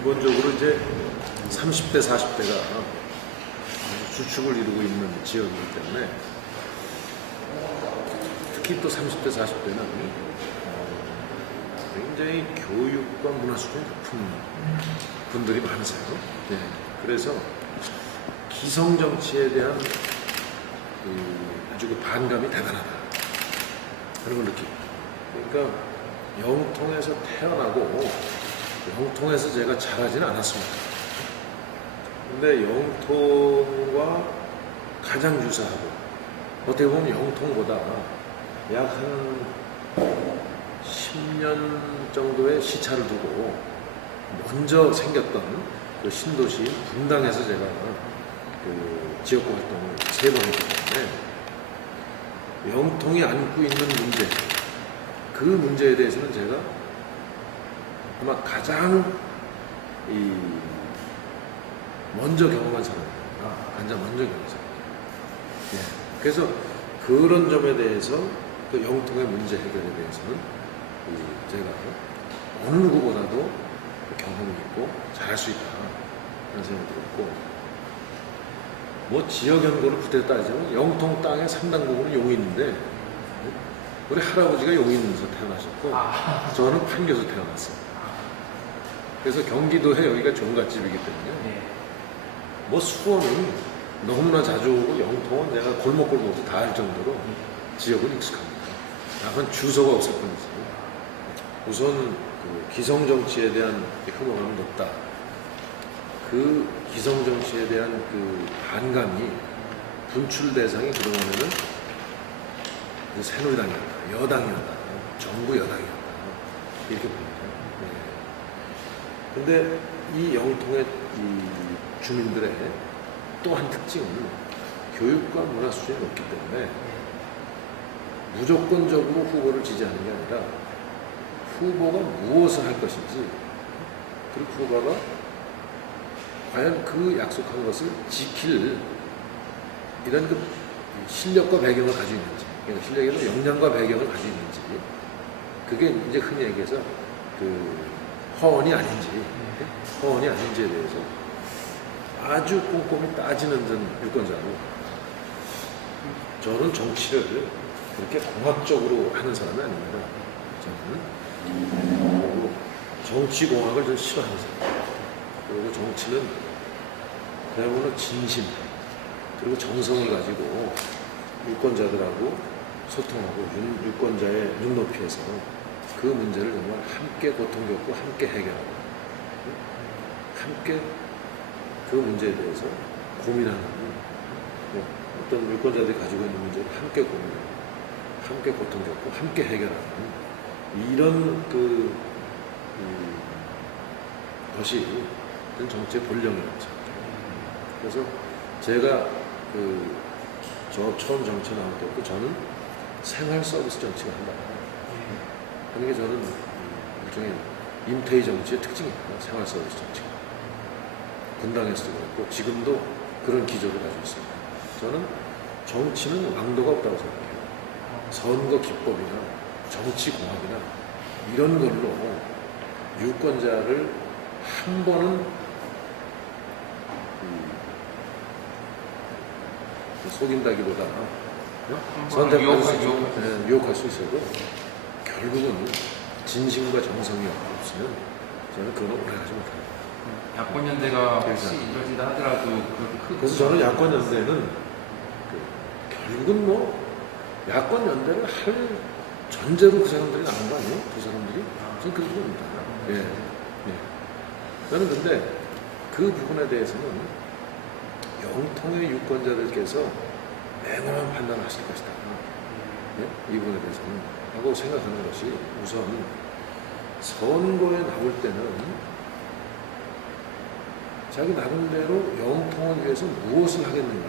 기본적으로 이제 30대, 40대가 주축을 이루고 있는 지역이기 때문에 특히 또 30대, 40대는 굉장히 교육과 문화 수준이 높은 분들이 많으세요. 네. 그래서 기성 정치에 대한 아주 반감이 대단하다 하는 걸 느낍니다. 그러니까 영통에서 태어나고 영통에서 제가 자라지는 않았습니다. 근데 영통과 가장 유사하고 어떻게 보면 영통보다 약 한 10년 정도의 시차를 두고 먼저 생겼던 그 신도시 분당에서 제가 그 지역구 활동을 3번 했기 때문에 영통이 안고 있는 문제, 그 문제에 대해서는 제가 아마 가장 먼저 경험한 사람입니다. 가장 먼저 경험한 사람. 예. 그래서 그런 점에 대해서 그 영통의 문제 해결에 대해서는 제가 어느 누구보다도 경험이 있고 잘할 수 있다 그런 생각이 들었고, 뭐 지역 연고를 그때 따지면 영통 땅의 상당 부분은 용인인데 우리 할아버지가 용인에서 태어나셨고 저는 판교에서 태어났어요. 그래서 경기도에 여기가 종갓집이기 때문에 뭐 수원은 너무나 자주 오고 영통은 내가 골목골목도 다 알 정도로 지역은 익숙합니다. 약간 주소가 없을 뿐이지. 우선 그 기성정치에 대한 혐오감이 높다. 그 기성정치에 대한 그 반감이 분출 대상이 그동안에는 그 새누리당이었다, 여당이었다, 정부 여당이었다 이렇게 봅니다. 네. 근데 이 영통의 이 주민들의 또 한 특징은 교육과 문화 수준이 높기 때문에 무조건적으로 후보를 지지하는 게 아니라 후보가 무엇을 할 것인지, 그리고 후보가 과연 그 약속한 것을 지킬 이런 그 실력과 배경을 가지고 있는지, 그러니까 실력에는 역량과 배경을 가지고 있는지, 그게 이제 흔히 얘기해서 그 허언이 아닌지에 대해서 아주 꼼꼼히 따지는 유권자로, 저는 정치를 그렇게 공학적으로 하는 사람이 아닙니다. 저는 정치공학을 좀 싫어하는 사람. 그리고 정치는 그야말로 진심 그리고 정성을 가지고 유권자들하고 소통하고 유권자의 눈높이에서 그 문제를 정말 함께 고통 겪고 함께 해결하고 함께 그 문제에 대해서 고민하는, 어떤 유권자들이 가지고 있는 문제를 함께 고민하고 함께 고통 겪고 함께 해결하는 이런 것이 정치의 본령이었죠. 그래서 제가 저 처음 정치에 나올 때부터 저는 생활 서비스 정치를 한다 하는 게 저는 일종의 임태희 정치의 특징입니다. 생활 서비스 정치가. 분당에서도 그렇고 지금도 그런 기조를 가지고 있습니다. 저는 정치는 왕도가 없다고 생각해요. 선거 기법이나 정치 공학이나 이런 걸로 유권자를 한 번은 속인다기보다 유혹할 수 있어도 결국은 진심과 정성이 없으면 저는 그건 오래 하지 못합니다. 야권연대가 혹시 이루어진다 하더라도 그래서 저는 야권연대는 결국은 뭐 야권연대를 할 전제로 그 사람들이 나온 거 아니에요? 그 사람들이? 저는 그렇게 봅니다. 예. 저는 근데 그 부분에 대해서는 영통의 유권자들께서 냉정한 판단을 하실 것이다. 이 부분에 대해서는 하고 생각하는 것이, 우선 선거에 나올 때는 자기 나름대로 영통을 위해서 무엇을 하겠는가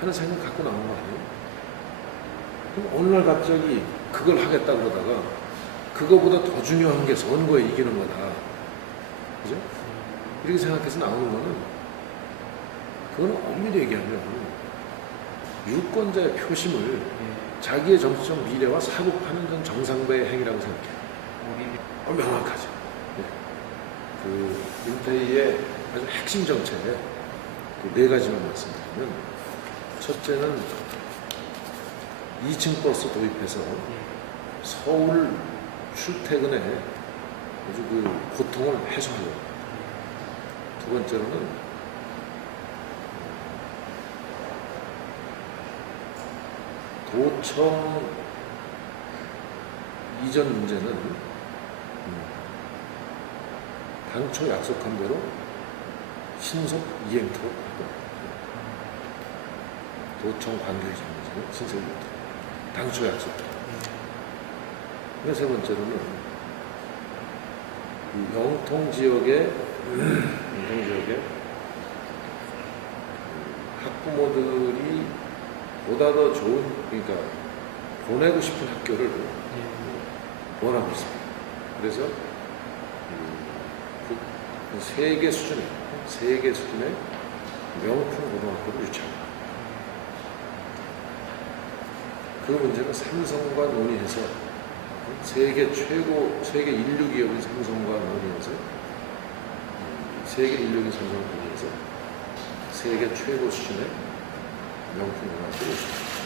하는 생각 갖고 나온 거 아니에요? 그럼 어느 날 갑자기 그걸 하겠다 그러다가 그거보다 더 중요한 게 선거에 이기는 거다. 그죠? 이렇게 생각해서 나오는 거는, 그건 엄밀히 얘기하면 유권자의 표심을 자기의 정치적 미래와 사고파는 정상배의 행위라고 생각해요. 명확하죠. 그 윤태희의 아주 핵심 정책 네 가지만 말씀드리면, 첫째는 2층 버스 도입해서 서울 출퇴근에 아주 그 고통을 해소하려고. 두 번째로는 도청 이전 문제는 당초 약속한 대로 신속 이행토록 하고, 도청 관계이전 문제는 신속 이행토록 당초 약속대로. 세 번째로는 이 영통 지역의 학부모들이 보다 더 좋은, 그러니까 보내고 싶은 학교를 원하고 있습니다. 그래서 그 세계 수준의 명품 고등학교를 유치합니다. 그 문제는 삼성과 논의해서 세계 1류 기업인 삼성과 논의해서 세계 1류 삼성과 논의해서 세계 최고 수준의 명품 고등학교를 유치합니다.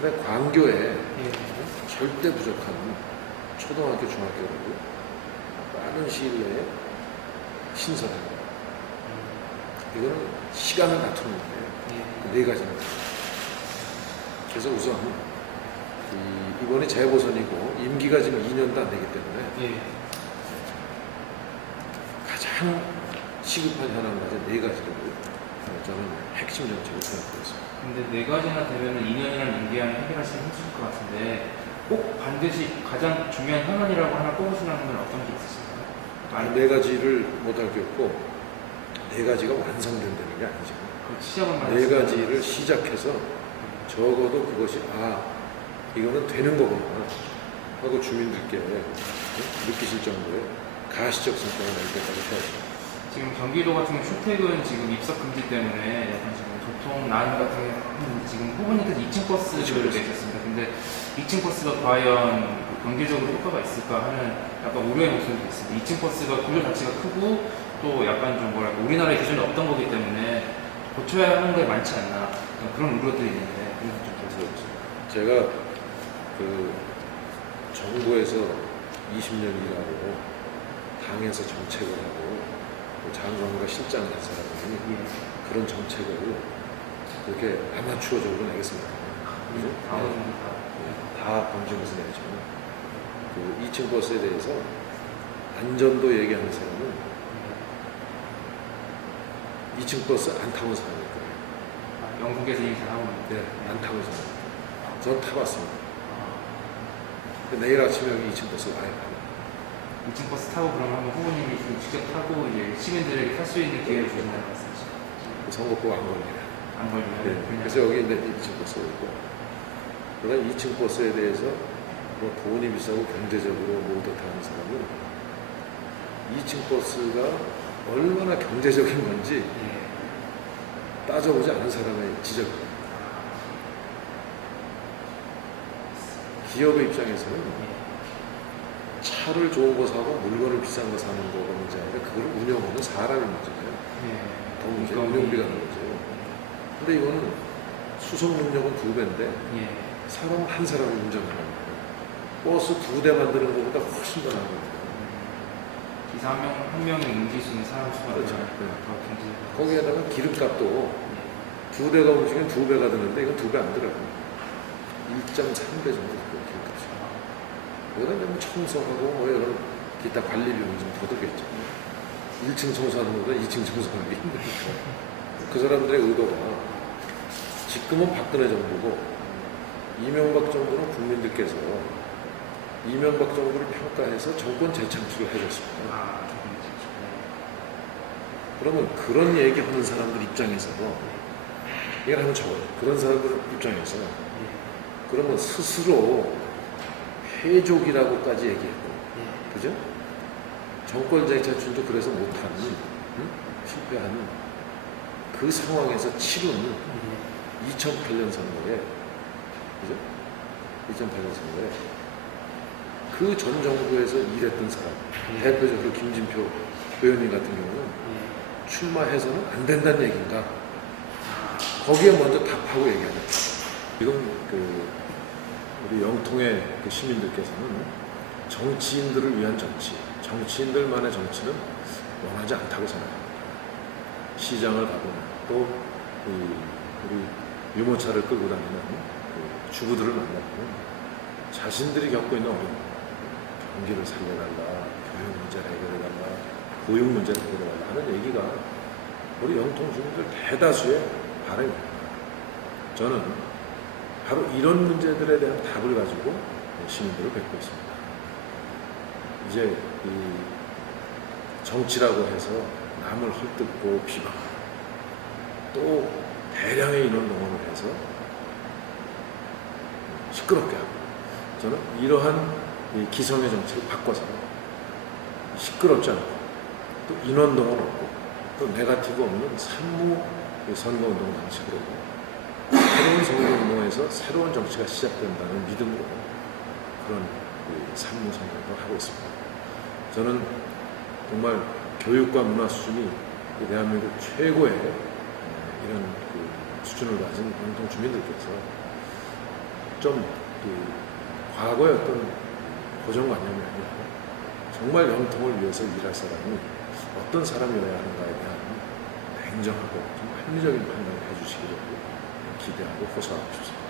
근데 광교에 절대 부족한 초등학교, 중학교를 빠른 시일 내에 신설하고, 이거는 시간을 다투는 거예요. 네 가지는. 그래서 우선 이번이 재보선이고 임기가 지금 2년도 안 되기 때문에 가장 시급한 현안 가진 네 가지를 저는 핵심 정책을 생각하고 있습니다. 근데 네 가지나 되면은 2년이라는 임기 안에 해결하시면 힘드실 것 같은데, 꼭 반드시 가장 중요한 현안이라고 하나 꼽으시는 건 어떤 게 있으실까요? 네 가지를 못할 게 없고, 네 가지가 완성된다는 게 아니죠. 시작을 네 가지를 시작해서 적어도 그것이 이거는 되는 거구나 하고 주민들께 느끼실 정도의 가시적 성과가 날 때까지 해야죠. 지금 경기도 같은 경우 출퇴근 지금 입석 금지 때문에 약간 지금 교통 난 같은 경우 지금 후보님께서 2층 버스를 내셨습니다. 근데 2층 버스가 과연 경제적으로 효과가 있을까 하는 약간 우려의 목소리도 있습니다. 2층 버스가 구조 자체가 크고 또 약간 좀 뭐랄까 우리나라의 기준이 없던 거기 때문에 고쳐야 하는 게 많지 않나 그런 우려들이 있는데, 제가 그 정부에서 20년 일하고 당에서 정책을 하고 장관과 실장을 한 사람이 그런 정책을 그렇게 아마추어적으로 내겠습니다. 그죠? 다 검증해서 내죠. 그 2층 버스에 대해서 안전도 얘기하는 사람은 2층 버스 안 타본 사람일 거예요. 영국에서 인사하고 네, 안 타본 사람. 전 타봤습니다. 내일 아침에 여기 2층 버스 와야 합니다. 2층 버스 타고 그러면 한번 후보님이 직접 타고 이제 시민들에게 탈 수 있는 기회를 주신다는 말씀이시죠? 선거법 안 걸립니다. 안 걸리면? 네. 그래서 여기 이제 2층 버스가 있고, 그다음 2층 버스에 대해서 뭐 돈이 비싸고 경제적으로 못 타는 사람은 2층 버스가 얼마나 경제적인 건지 따져보지 않은 사람의 지적입니다. 기업의 입장에서는 차를 좋은 거 사고 물건을 비싼 거 사는 거가 문제 아니라 그걸 운영하는 사람이 문제예요. 더 문제, 운영비가 문제예요. 근데 이거는 수송 능력은 2배인데 사람 한 사람이 운전하는 거예요. 버스 2대 만드는 것보다 훨씬 더 나은 겁니다. 기사 한 명의 응지수는 사람 수가 그렇죠. 더 경제. 거기에다가 기름값도 2대가 움직이면 2배가 드는데 이건 2배 안 들어요. 1.3배 정도 들고 기름값이. 여기다 이제 뭐 청소하고 뭐 이런 기타 관리 비용이 좀 더 들겠죠. 1층 청소하는 것보다 2층 청소하는 게 힘드니까. 그 사람들의 의도가 지금은 박근혜 정부고 이명박 정부는 국민들께서 이명박 정부를 평가해서 정권 재창출을 해줬습니다. 그러면 그런 얘기하는 사람들 입장에서 이걸 한번 적어요. 그런 사람들 입장에서 그러면 스스로 해족이라고까지 얘기했고, 그죠? 정권 재창출도 그래서 못하는, 실패하는 그 상황에서 치른 2008년 선거에, 그죠? 2008년 선거에 그 전 정부에서 일했던 사람, 대표적으로 김진표 의원님 같은 경우는 출마해서는 안 된다는 얘기인가? 거기에 먼저 답하고 얘기하는 거예요. 지금 우리 영통의 그 시민들께서는 정치인들을 위한 정치, 정치인들만의 정치는 원하지 않다고 생각합니다. 시장을 가거나 또 우리 유모차를 끌고 다니는 그 주부들을 만나보면 자신들이 겪고 있는 어려움, 경기를 살려달라, 교육 문제를 해결해달라, 보육 문제를 해결해달라 하는 얘기가 우리 영통 주민들 대다수의 바람입니다. 저는 바로 이런 문제들에 대한 답을 가지고 시민들을 뵙고 있습니다. 이제 이 정치라고 해서 남을 헐뜯고 비방하고 또 대량의 인원 동원을 해서 시끄럽게 하고, 저는 이러한 이 기성의 정치를 바꿔서 시끄럽지 않고 또 인원 동원 없고 또 네거티브 없는 산무 선거운동 방식으로 새로운 선거운동에서 새로운 정치가 시작된다는 믿음으로 그런 산무 선거를 하고 있습니다. 저는 정말 교육과 문화 수준이 대한민국 최고의 이런 수준을 가진 영통 주민들께서 좀 과거의 어떤 고정관념이 아니라 정말 영통을 위해서 일할 사람이 어떤 사람이어야 하는가에 대한 냉정하고 좀 합리적인 판단을 해주시기를 기대하고 호소하고 싶습니다.